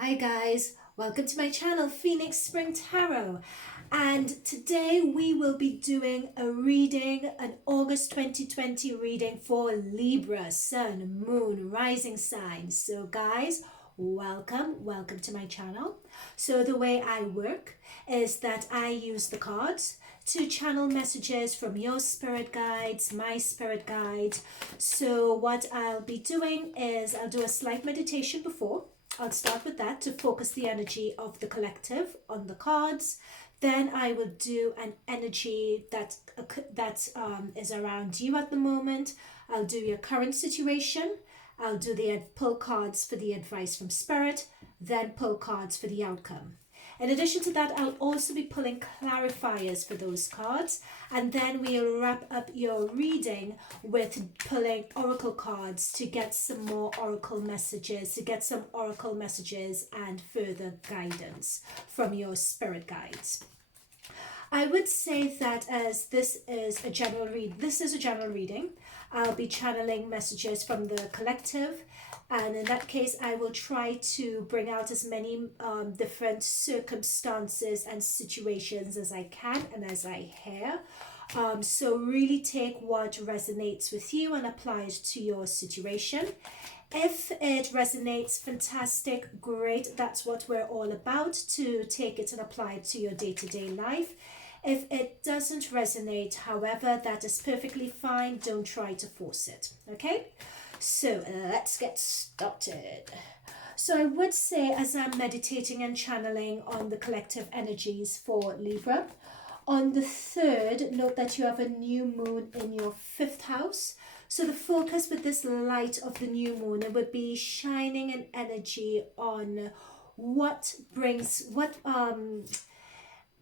Hi guys, welcome to my channel Phoenix Spring Tarot, and today we will be doing a reading, an August 2020 reading for Libra, Sun, Moon, Rising sign. So guys, welcome to my channel. So the way I work is that I use the cards to channel messages from your spirit guides, my spirit guide. So what I'll be doing is I'll do a slight meditation before. I'll start with that to focus the energy of the collective on the cards. Then I will do an energy that is around you at the moment. I'll do your current situation. I'll do the pull cards for the advice from spirit, then pull cards for the outcome. In addition to that, I'll also be pulling clarifiers for those cards, and then we'll wrap up your reading with pulling oracle cards to get some more oracle messages, and further guidance from your spirit guides. I would say that as this is a general reading, I'll be channeling messages from the collective, and in that case I will try to bring out as many different circumstances and situations as I can and as I hear. So really take what resonates with you and apply it to your situation. If it resonates, fantastic, great, that's what we're all about, to take it and apply it to your day-to-day life. If it doesn't resonate, however, that is perfectly fine. Don't try to force it, okay? So let's get started. So I would say, as I'm meditating and channeling on the collective energies for Libra, on the 3rd, note that you have a new moon in your 5th house. So the focus with this light of the new moon, it would be shining an energy on what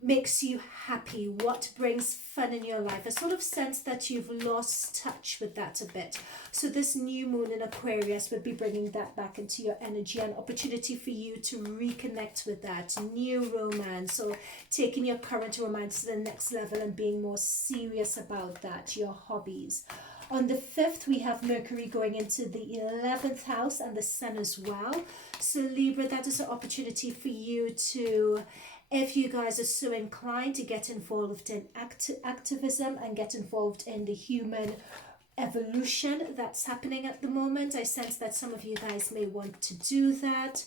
makes you happy, what brings fun in your life. A sort of sense that you've lost touch with that a bit. So this new moon in Aquarius would be bringing that back into your energy, an opportunity for you to reconnect with that new romance, or taking your current romance to the next level and being more serious about that, your hobbies. On the 5th, we have Mercury going into the 11th house and the Sun as well. So Libra, that is an opportunity for you to, if you guys are so inclined, to get involved in activism and get involved in the human evolution that's happening at the moment. I sense that some of you guys may want to do that.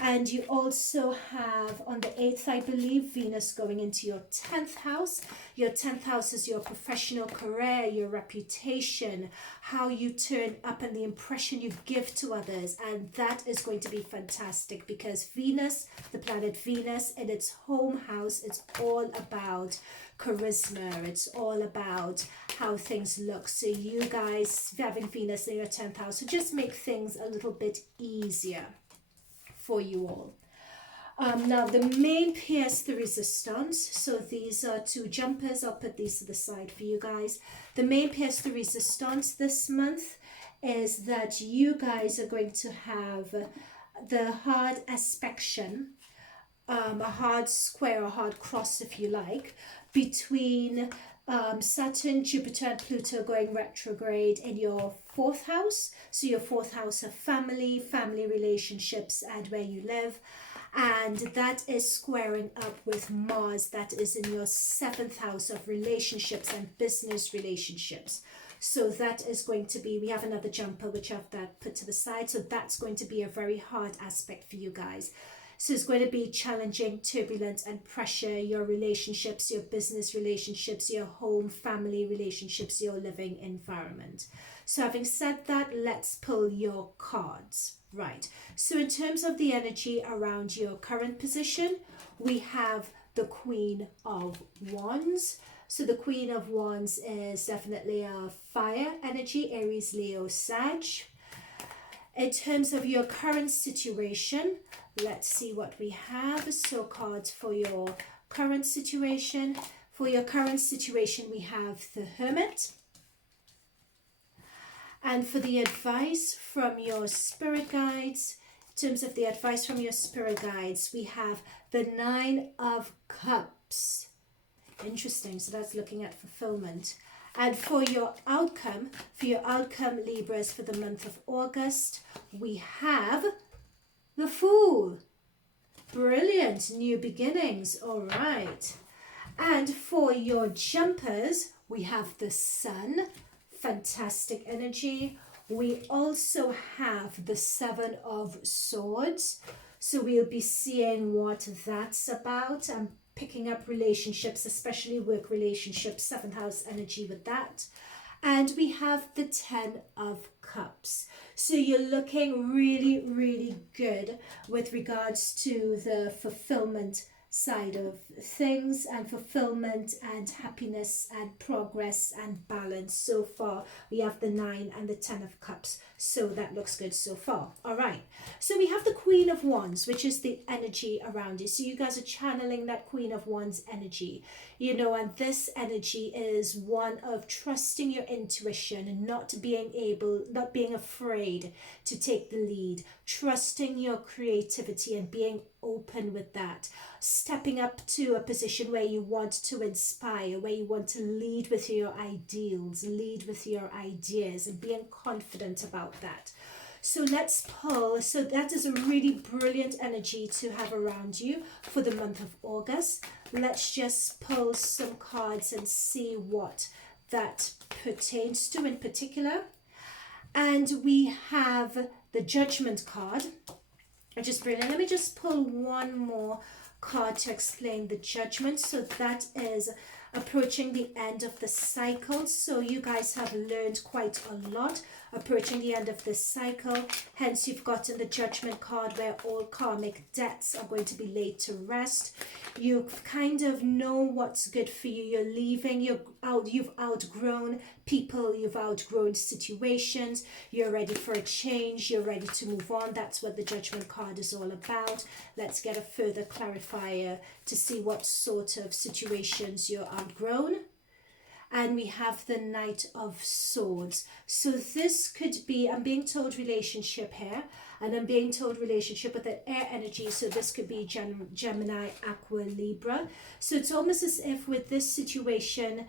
And you also have, on the 8th, I believe, Venus going into your 10th house. Your 10th house is your professional career, your reputation, how you turn up and the impression you give to others. And that is going to be fantastic because Venus, the planet Venus, in its home house, it's all about charisma. It's all about how things look. So you guys having Venus in your 10th house will just make things a little bit easier for you all. Now the main pierce the resistance, so these are 2 jumpers. I'll put these to the side for you guys. The main pierce the resistance this month is that you guys are going to have the hard aspect, a hard square, a hard cross if you like, between Saturn, Jupiter and Pluto going retrograde in your 4th house. So your 4th house of family relationships and where you live. And that is squaring up with Mars, that is in your 7th house of relationships and business relationships. So that is going to be, we have another jumper which I've that put to the side. So that's going to be a very hard aspect for you guys. So it's going to be challenging, turbulent and pressure, your relationships, your business relationships, your home, family relationships, your living environment. So having said that, let's pull your cards. Right. So in terms of the energy around your current position, we have the Queen of Wands. So the Queen of Wands is definitely a fire energy, Aries, Leo, Sag. In terms of your current situation, let's see what we have. So cards for your current situation. For your current situation, we have the Hermit. And for the advice from your spirit guides, in terms of the advice from your spirit guides, we have the 9 of Cups. Interesting. So that's looking at fulfillment. And for your outcome, Libras, for the month of August, we have the Fool. brilliant. New beginnings. All right. And for your jumpers, we have the Sun. Fantastic energy. We also have the Seven of Swords. So we'll be seeing what that's about. I'm picking up relationships, especially work relationships, 7th house energy with that. And we have the 10 of Cups. So you're looking really, really good with regards to the fulfillment side of things, and fulfillment and happiness and progress and balance. So far we have the 9 and the 10 of Cups, so that looks good so far. All right, so we have the Queen of Wands, which is the energy around you. So you guys are channeling that Queen of Wands energy, you know, and this energy is one of trusting your intuition and not being afraid to take the lead, trusting your creativity and being open with that, stepping up to a position where you want to inspire, where you want to lead with your ideals, lead with your ideas, and being confident about that. So let's pull. So that is a really brilliant energy to have around you for the month of August. Let's just pull some cards and see what that pertains to in particular. And we have the Judgment card, which is brilliant. Let me just pull one more card to explain the Judgment. So that is approaching the end of the cycle. So you guys have learned quite a lot approaching the end of this cycle. Hence you've gotten the Judgment card, where all karmic debts are going to be laid to rest. You kind of know what's good for you. You're leaving, you've outgrown people, you've outgrown situations, you're ready for a change, you're ready to move on. That's what the Judgment card is all about. Let's get a further clarifier to see what sort of situations you're outgrown. And we have the Knight of Swords. So this could be, I'm being told relationship here, and I'm being told relationship with the air energy. So this could be Gemini, Aqua, Libra. So it's almost as if with this situation,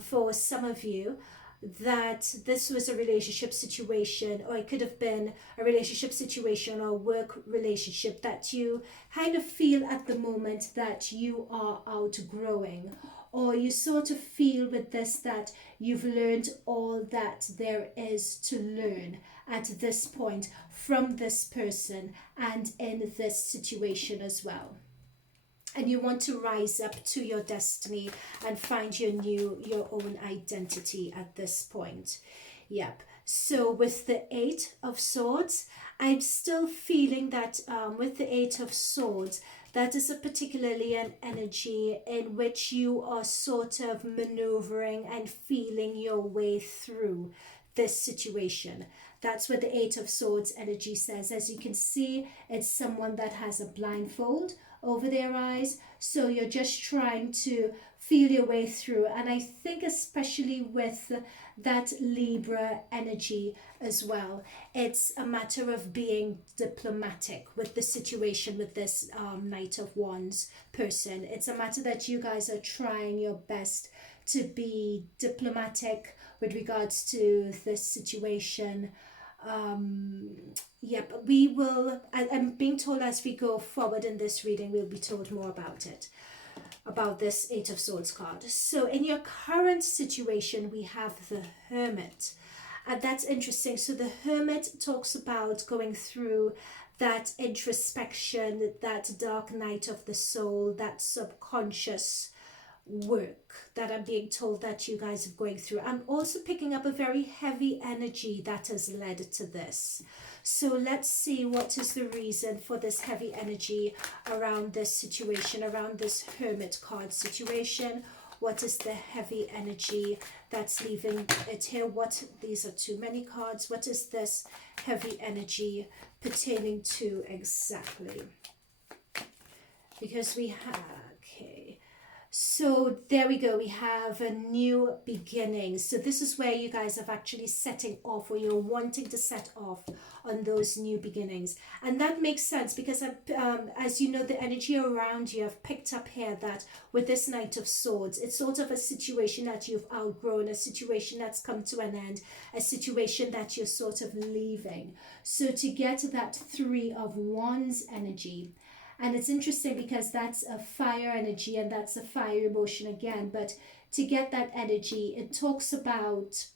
for some of you, that this was a relationship situation, or it could have been a relationship situation or work relationship that you kind of feel at the moment that you are outgrowing, or you sort of feel with this that you've learned all that there is to learn at this point from this person and in this situation as well. And you want to rise up to your destiny and find your own identity at this point. Yep. So with the 8 of Swords, I'm still feeling that with the 8 of Swords, that is particularly an energy in which you are sort of maneuvering and feeling your way through this situation. That's what the 8 of Swords energy says. As you can see, it's someone that has a blindfold over their eyes. So you're just trying to feel your way through. And I think especially with that Libra energy as well, it's a matter of being diplomatic with the situation with this Knight of Wands person. It's a matter that you guys are trying your best to be diplomatic with regards to this situation. Yep, we will, I'm being told as we go forward in this reading, we'll be told more about it, about this 8 of Swords card. So in your current situation, we have the Hermit, and that's interesting. So the Hermit talks about going through that introspection, that dark night of the soul, that subconscious work that I'm being told that you guys are going through. I'm also picking up a very heavy energy that has led to this. So let's see what is the reason for this heavy energy around this situation, around this Hermit card situation. What is the heavy energy that's leaving it here? These are too many cards. What is this heavy energy pertaining to exactly? Because we have, okay. So there we go, we have a new beginning. So this is where you guys are actually setting off, or you're wanting to set off on those new beginnings. And that makes sense because as you know, the energy around you, I've picked up here that with this Knight of Swords, it's sort of a situation that you've outgrown, a situation that's come to an end, a situation that you're sort of leaving. So to get that 3 of Wands energy, And it's interesting because that's a fire energy and that's a fire emotion again. But to get that energy, it talks about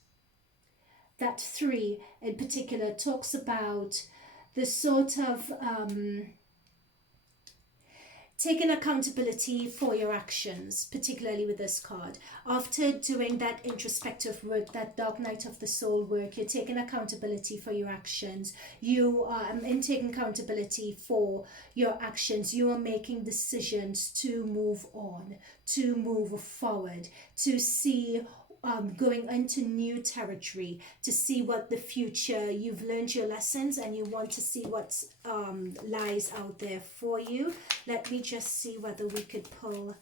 that 3 in particular, talks about the sort of taking accountability for your actions, particularly with this card. After doing that introspective work, that dark night of the soul work, you're taking accountability for your actions. You are in taking accountability for your actions. You are making decisions to move on, to move forward, to see going into new territory, to see what the future, you've learned your lessons and you want to see what lies out there for you. Let me just see whether we could pull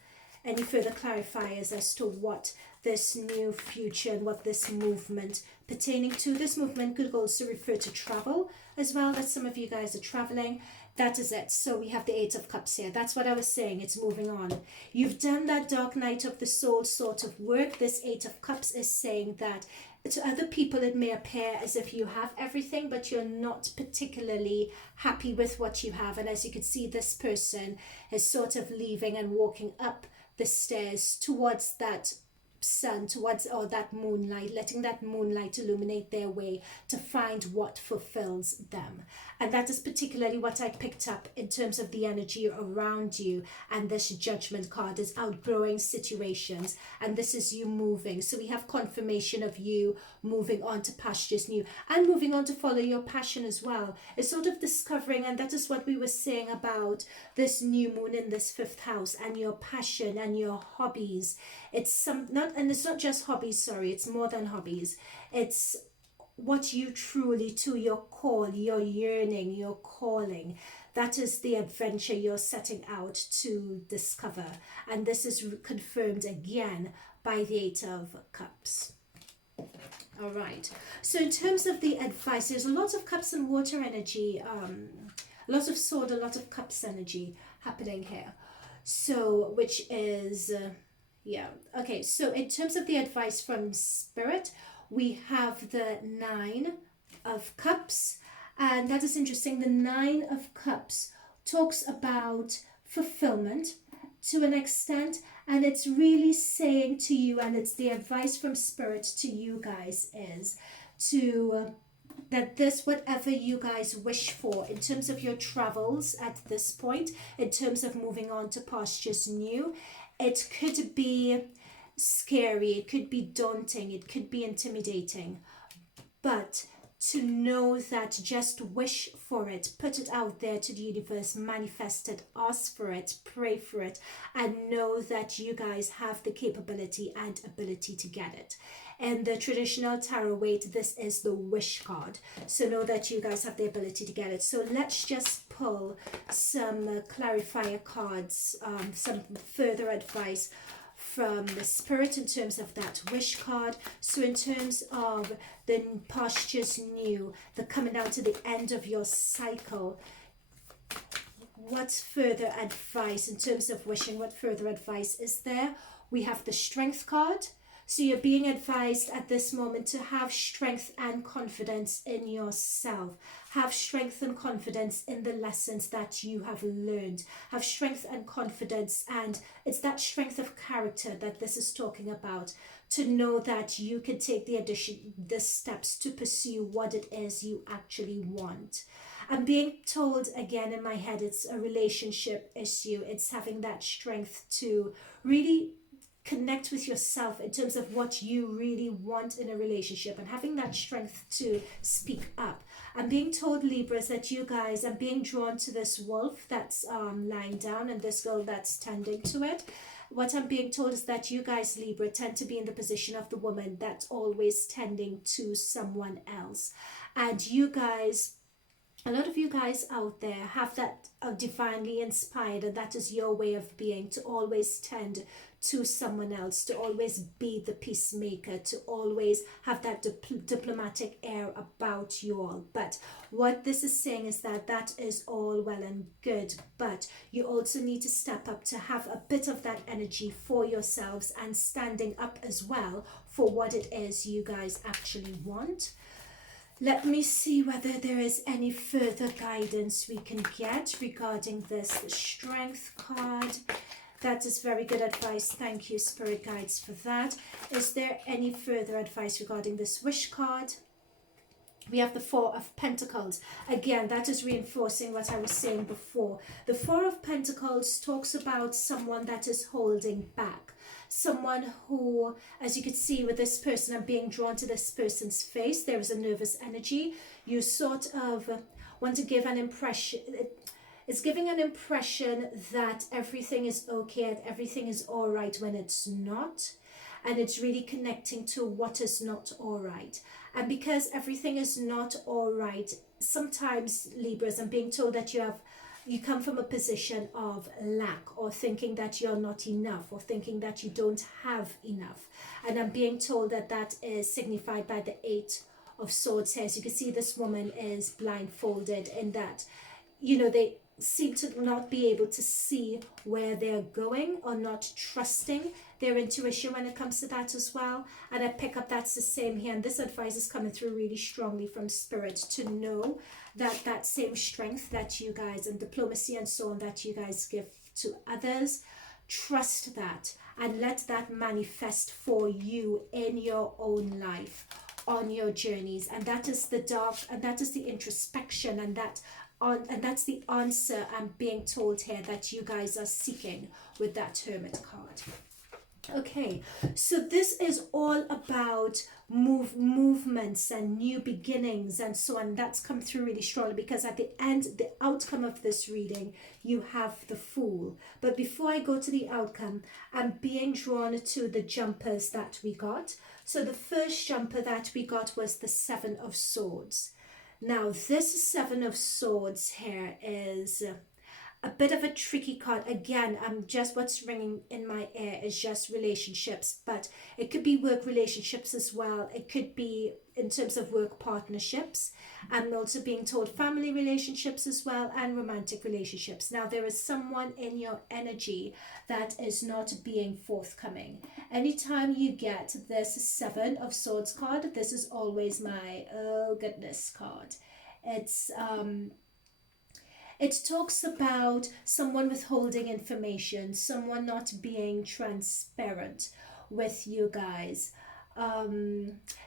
any further clarifiers as to what this new future and what this movement pertaining to. This movement could also refer to travel as well, that some of you guys are traveling. That is it. So we have the 8 of Cups here. That's what I was saying. It's moving on. You've done that dark night of the soul sort of work. This 8 of Cups is saying that to other people it may appear as if you have everything, but you're not particularly happy with what you have. And as you can see, this person is sort of leaving and walking up the stairs towards that sun, towards or that moonlight, letting that moonlight illuminate their way to find what fulfills them. And that is particularly what I picked up in terms of the energy around you. And this Judgment card is outgrowing situations, and this is you moving. So we have confirmation of you moving on to pastures new and moving on to follow your passion as well. It's sort of discovering, and that is what we were saying about this new moon in this 5th house and your passion and your hobbies. It's it's not just hobbies, sorry, it's more than hobbies. It's what you truly, to your call, your yearning, your calling. That is the adventure you're setting out to discover. And this is confirmed again by the 8 of Cups. All right. So in terms of the advice, there's a lot of Cups and water energy, a lot of Sword, a lot of Cups energy happening here. So, which is... yeah. Okay. So in terms of the advice from Spirit, we have the 9 of Cups. And that is interesting. The 9 of Cups talks about fulfillment to an extent. And it's really saying to you, and it's the advice from Spirit to you guys, is to... that this, whatever you guys wish for in terms of your travels at this point, in terms of moving on to pastures new, it could be scary, it could be daunting, it could be intimidating, but to know that just wish for it, put it out there to the universe, manifest it, ask for it, pray for it, and know that you guys have the capability and ability to get it. And the traditional tarot weight, this is the wish card. So know that you guys have the ability to get it. So let's just pull some clarifier cards, some further advice from the Spirit in terms of that wish card. So in terms of the pastures new, the coming down to the end of your cycle, what further advice in terms of wishing, what further advice is there? We have the Strength card. So you're being advised at this moment to have strength and confidence in yourself. Have strength and confidence in the lessons that you have learned. Have strength and confidence, and it's that strength of character that this is talking about, to know that you can take the steps to pursue what it is you actually want. I'm being told again in my head, it's a relationship issue. It's having that strength to really connect with yourself in terms of what you really want in a relationship, and having that strength to speak up. I'm being told, Libras, that you guys are being drawn to this wolf that's lying down and this girl that's tending to it. What I'm being told is that you guys, Libra, tend to be in the position of the woman that's always tending to someone else. And you guys, a lot of you guys out there have that divinely inspired, and that is your way of being, to always tend to someone else, to always be the peacemaker, to always have that diplomatic air about you all. But what this is saying is that that is all well and good, but you also need to step up to have a bit of that energy for yourselves and standing up as well for what it is you guys actually want. Let me see whether there is any further guidance we can get regarding this. The Strength card. That is very good advice. Thank you, Spirit Guides, for that. Is there any further advice regarding this Wish card? We have the Four of Pentacles. Again, that is reinforcing what I was saying before. The Four of Pentacles talks about someone that is holding back. Someone who, as you can see with this person, I'm being drawn to this person's face. There is a nervous energy. You sort of want to give an impression. It's giving an impression that everything is okay and everything is all right when it's not. And it's really connecting to what is not all right. And because everything is not all right, sometimes, Libras, I'm being told that you come from a position of lack, or thinking that you're not enough, or thinking that you don't have enough. And I'm being told that that is signified by the Eight of Swords here. So you can see this woman is blindfolded in that, you know, they seem to not be able to see where they're going, or not trusting their intuition when it comes to that as well. And I pick up that's the same here, and this advice is coming through really strongly from Spirit, to know that that same strength that you guys, and diplomacy and so on, that you guys give to others, trust that and let that manifest for you in your own life, on your journeys. And that is the dark, and that is the introspection, and that's the answer I'm being told here that you guys are seeking with that Hermit card. Okay, so this is all about movements and new beginnings and so on. That's come through really strongly, because at the end, the outcome of this reading, you have the Fool. But before I go to the outcome, I'm being drawn to the jumpers that we got. So the first jumper that we got was the Seven of Swords. Now, this Seven of Swords here is a bit of a tricky card. Again, what's ringing in my ear is just relationships, but it could be work relationships as well. It could be in terms of work partnerships. I'm also being told family relationships as well, and romantic relationships. Now, there is someone in your energy that is not being forthcoming. Anytime you get this Seven of Swords card, this is always my oh goodness card. It talks about someone withholding information, someone not being transparent with you guys,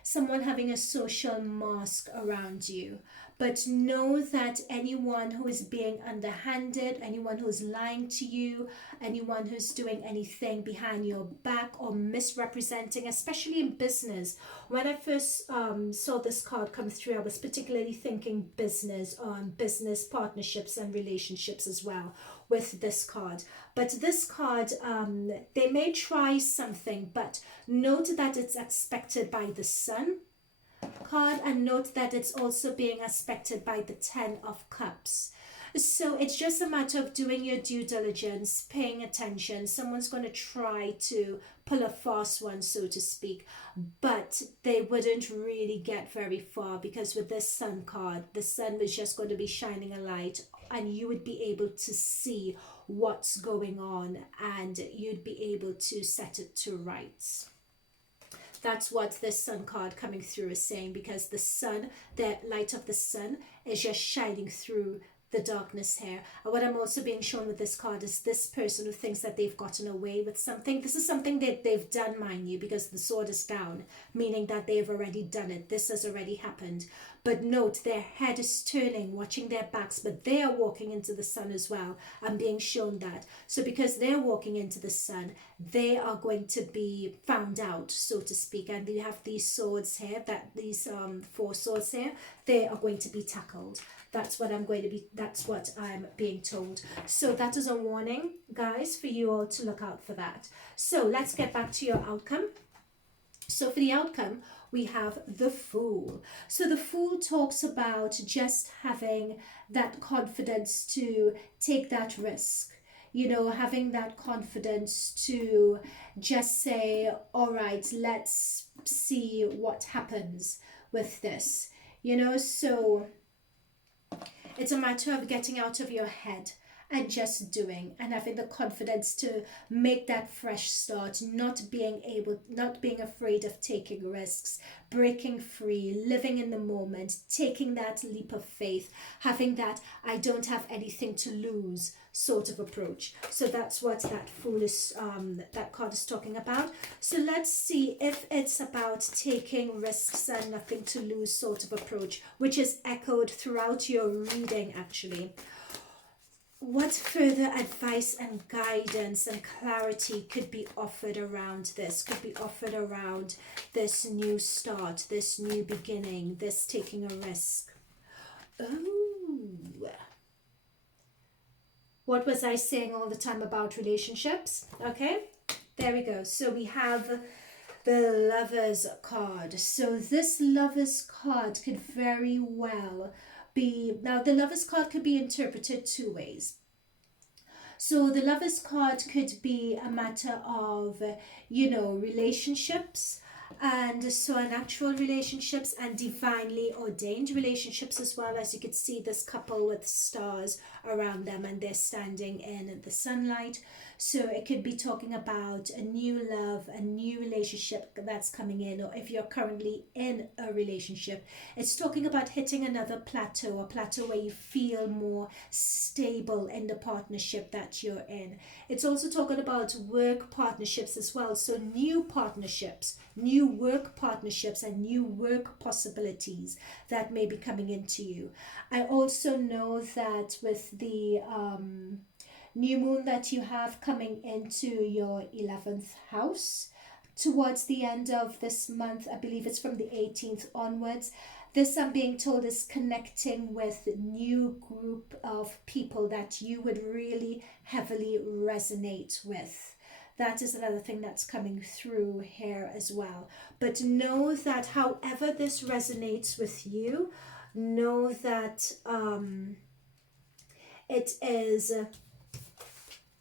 someone having a social mask around you. But know that anyone who is being underhanded, anyone who's lying to you, anyone who's doing anything behind your back or misrepresenting, especially in business. When I first saw this card come through, I was particularly thinking business, business partnerships and relationships as well with this card. But this card, they may try something, but note that it's expected by the Sun card, and note that it's also being aspected by the Ten of Cups. So it's just a matter of doing your due diligence, paying attention. Someone's going to try to pull a fast one, so to speak, but they wouldn't really get very far, because with this Sun card, the Sun was just going to be shining a light, and you would be able to see what's going on, and you'd be able to set it to rights. That's what this Sun card coming through is saying, because the Sun, the light of the Sun, is just shining through the darkness here. And what I'm also being shown with this card is this person who thinks that they've gotten away with something. This is something that they've done, mind you, because the sword is down, meaning that they've already done it. This has already happened. But note, their head is turning, watching their backs, but they are walking into the Sun as well. I'm being shown that. So because they're walking into the Sun, they are going to be found out, so to speak. And you have these swords here, these 4 swords here, they are going to be tackled. That's what I'm being told. So that is a warning, guys, for you all to look out for that. So let's get back to your outcome. So for the outcome, we have the Fool. So the Fool talks about just having that confidence to take that risk. You know, having that confidence to just say, all right, let's see what happens with this. You know, so it's a matter of getting out of your head and just doing, and having the confidence to make that fresh start, not being afraid of taking risks, breaking free, living in the moment, taking that leap of faith, having that I don't have anything to lose sort of approach. So that's what that Fool is, that card is talking about. So let's see if it's about taking risks and nothing to lose sort of approach, which is echoed throughout your reading actually. What further advice and guidance and clarity could be offered around this, could be offered around this new start, this new beginning, this taking a risk? Oh, what was I saying all the time about relationships? Okay, there we go. So we have the Lovers card. So this Lovers card could very well be, now the Lovers card could be interpreted two ways. So the Lovers card could be a matter of, you know, relationships, and so natural relationships and divinely ordained relationships as well. As you could see, this couple with stars around them and they're standing in the sunlight. So it could be talking about a new love, a new relationship that's coming in, or if you're currently in a relationship, it's talking about hitting another plateau, a plateau where you feel more stable in the partnership that you're in. It's also talking about work partnerships as well. So new partnerships, new work partnerships, and new work possibilities that may be coming into you. I also know that with the new moon that you have coming into your 11th house towards the end of this month, I believe it's from the 18th onwards, this, I'm being told, is connecting with a new group of people that you would really heavily resonate with. That is another thing that's coming through here as well. But know that however this resonates with you, know that it is,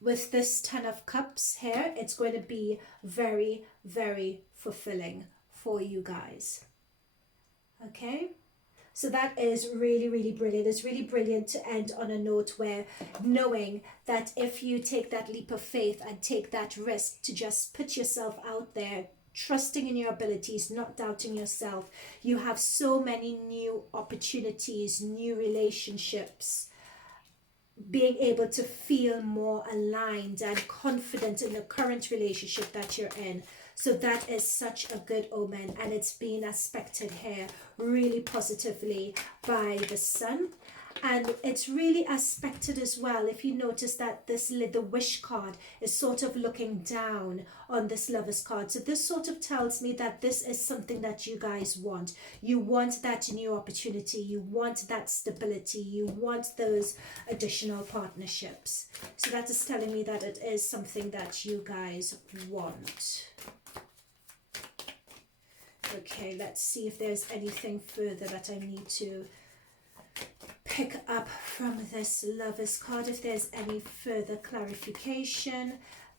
with this Ten of Cups here, it's going to be very, very fulfilling for you guys. Okay, so that is really, really brilliant. It's really brilliant to end on a note where knowing that if you take that leap of faith and take that risk to just put yourself out there, trusting in your abilities, not doubting yourself, you have so many new opportunities, new relationships, being able to feel more aligned and confident in the current relationship that you're in. So that is such a good omen, and it's being aspected here really positively by the sun. And it's really aspected as well, if you notice that the wish card is sort of looking down on this Lovers card. So this sort of tells me that this is something that you guys want. You want that new opportunity, you want that stability, you want those additional partnerships. So that is telling me that it is something that you guys want. Okay, let's see if there's anything further that I need to pick up from this Lovers card, if there's any further clarification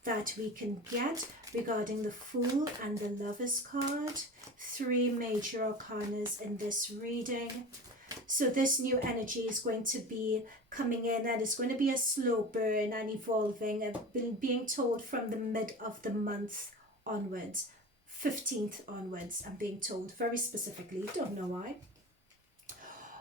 that we can get regarding the Fool and the Lovers card. Three major arcanas in this reading. So this new energy is going to be coming in, and it's going to be a slow burn and evolving, and being told from the mid of the month onwards, 15th onwards, I'm being told very specifically, don't know why.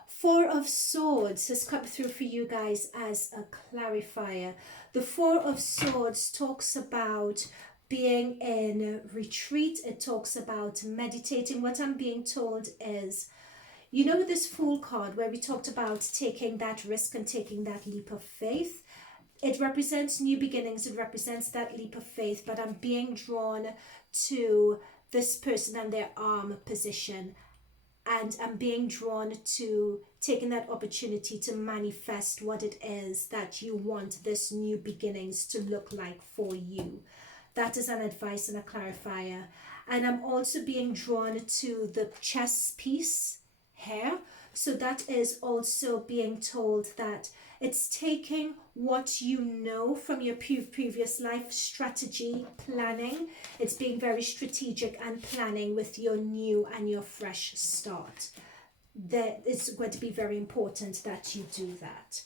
Four of Swords has come through for you guys as a clarifier. The Four of Swords talks about being in retreat. It talks about meditating. What I'm being told is, you know, this Fool card where we talked about taking that risk and taking that leap of faith. It represents new beginnings. It represents that leap of faith. But I'm being drawn to this person and their arm position. And I'm being drawn to taking that opportunity to manifest what it is that you want this new beginnings to look like for you. That is an advice and a clarifier. And I'm also being drawn to the chess piece here. So that is also being told that it's taking what you know from your previous life, strategy, planning. It's being very strategic and planning with your new and your fresh start. That it's going to be very important that you do that.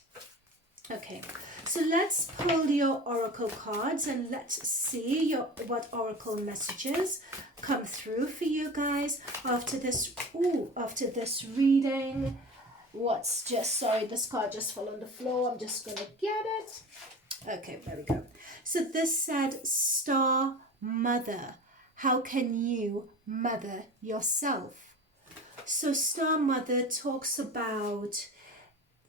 Okay, so let's pull your oracle cards and let's see what oracle messages come through for you guys after this. After this reading. What's just, sorry, this card just fell on the floor. I'm just gonna get it. Okay, there we go. So this said, Star Mother. How can you mother yourself? So Star Mother talks about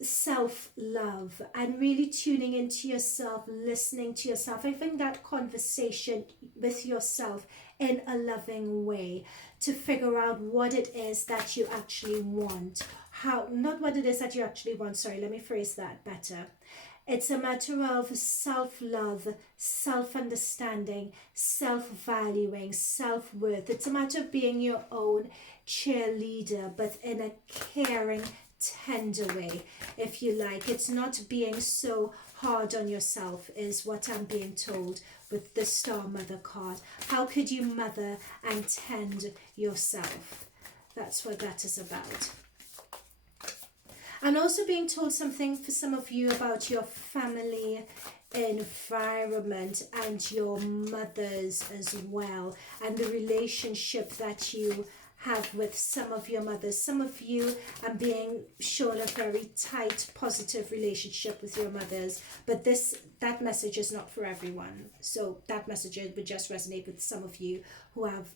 self-love and really tuning into yourself, listening to yourself, having that conversation with yourself in a loving way to figure out what it is that you actually want. Not what it is that you actually want, sorry, let me phrase that better. It's a matter of self-love, self-understanding, self-valuing, self-worth. It's a matter of being your own cheerleader, but in a caring, tender way, if you like. It's not being so hard on yourself is what I'm being told with the Star Mother card. How could you mother and tend yourself? That's what that is about. And also being told something for some of you about your family environment and your mothers as well, and the relationship that you have with some of your mothers. Some of you are being shown a very tight, positive relationship with your mothers, but that message is not for everyone. So that message would just resonate with some of you who have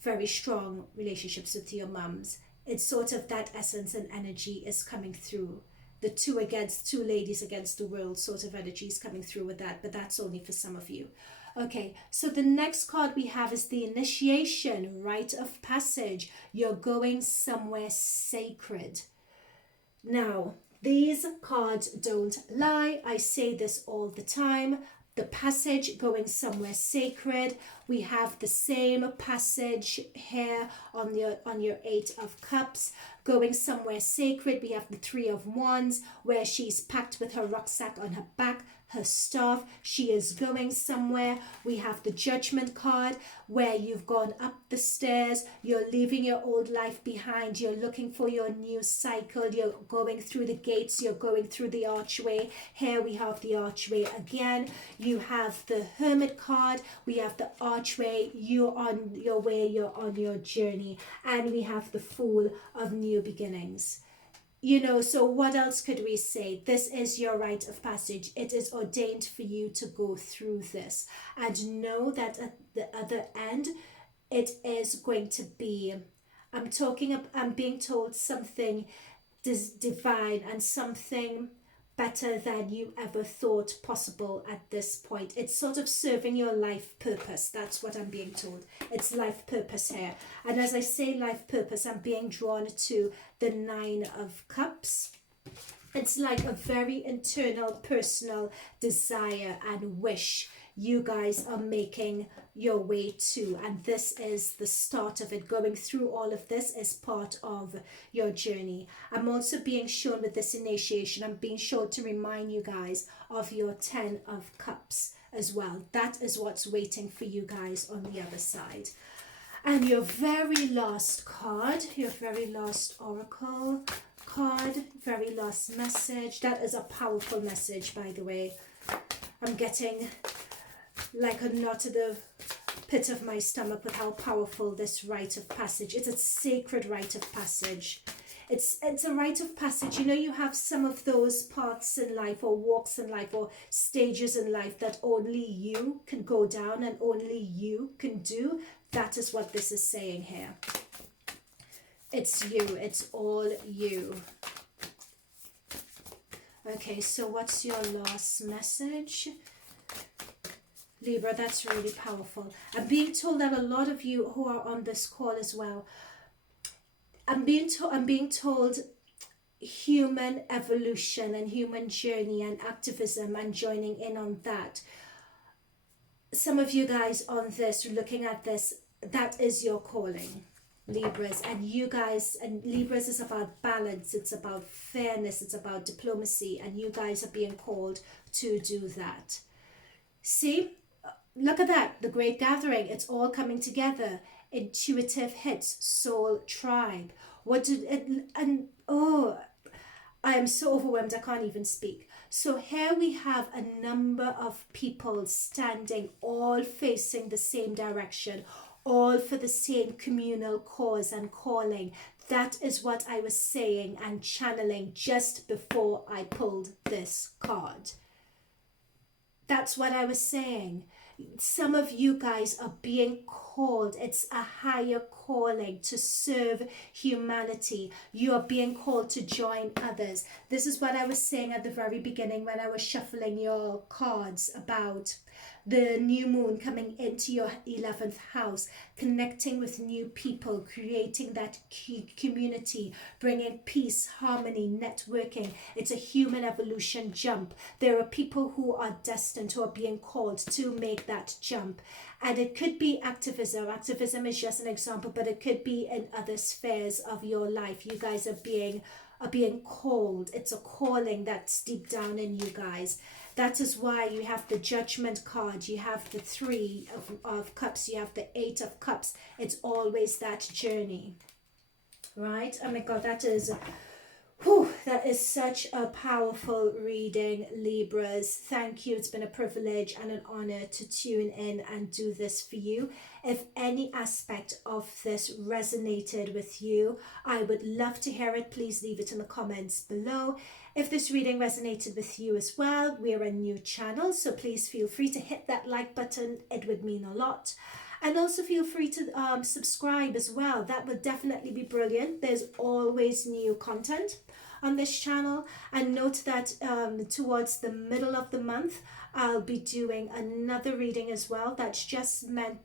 very strong relationships with your mums. It's sort of that essence and energy is coming through. The two ladies against the world sort of energy is coming through with that, but that's only for some of you. Okay, so the next card we have is the initiation, rite of passage. You're going somewhere sacred. Now, these cards don't lie. I say this all the time. The passage, going somewhere sacred. We have the same passage here on your Eight of Cups. Going somewhere sacred. We have the Three of Wands, where she's packed with her rucksack on her back, her staff. She is going somewhere. We have the Judgment card, where you've gone up the stairs. You're leaving your old life behind. You're looking for your new cycle. You're going through the gates. You're going through the archway. Here we have the archway again. You have the Hermit card. We have the archway. You're on your way. You're on your journey. And we have the Fool of New Beginnings. You know, so what else could we say? This is your rite of passage. It is ordained for you to go through this. And know that at the other end, it is going to be, I'm being told something divine and something better than you ever thought possible at this point. It's sort of serving your life purpose. That's what I'm being told. It's life purpose here. And as I say life purpose, I'm being drawn to the Nine of Cups. It's like a very internal, personal desire and wish you guys are making your way to, and this is the start of it. Going through all of this is part of your journey. I'm also being shown with this initiation, I'm being shown to remind you guys of your 10 of Cups as well. That is what's waiting for you guys on the other side. And your very last card, your very last oracle card, very last message. That is a powerful message, by the way. I'm getting like a knot to the pit of my stomach with how powerful this rite of passage. It's a sacred rite of passage. It's a rite of passage. You know, you have some of those parts in life or walks in life or stages in life that only you can go down and only you can do. That is what this is saying here. It's you. It's all you. Okay, so what's your last message? Libra, that's really powerful. I'm being told that a lot of you who are on this call as well, I'm being told human evolution and human journey and activism and joining in on that. Some of you guys on this, looking at this, that is your calling, Libras. And you guys, and Libras is about balance, it's about fairness, it's about diplomacy, and you guys are being called to do that. See? Look at that, the Great Gathering, it's all coming together. Intuitive hits, soul tribe. What did it, and oh, I am so overwhelmed, I can't even speak. So here we have a number of people standing, all facing the same direction, all for the same communal cause and calling. That is what I was saying and channeling just before I pulled this card. That's what I was saying. Some of you guys are being called. It's a higher calling to serve humanity. You are being called to join others. This is what I was saying at the very beginning when I was shuffling your cards about the new moon coming into your 11th house, connecting with new people, creating that community, bringing peace, harmony, networking. It's a human evolution jump. There are people who are destined, who are being called to make that jump. And it could be activism. Activism is just an example, but it could be in other spheres of your life. You guys are being called. It's a calling that's deep down in you guys. That is why you have the Judgment card, you have the Three of Cups, you have the Eight of Cups. It's always that journey, right? Oh my God, that is such a powerful reading, Libras. Thank you. It's been a privilege and an honor to tune in and do this for you. If any aspect of this resonated with you, I would love to hear it. Please leave it in the comments below. If this reading resonated with you as well, we're a new channel, so please feel free to hit that like button. It would mean a lot. And also feel free to subscribe as well. That would definitely be brilliant. There's always new content on this channel. And note that towards the middle of the month, I'll be doing another reading as well. That's just meant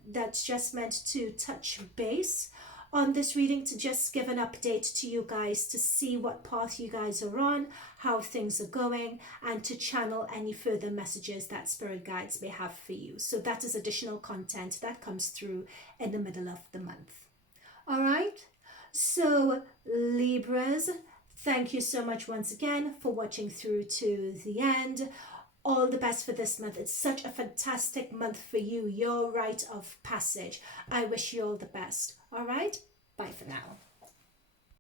to touch base on this reading, to just give an update to you guys, to see what path you guys are on, how things are going, and to channel any further messages that spirit guides may have for you. So that is additional content that comes through in the middle of the month. All right, so Libras, thank you so much once again for watching through to the end. All the best for this month. It's such a fantastic month for you, your rite of passage. I wish you all the best. All right, bye for now.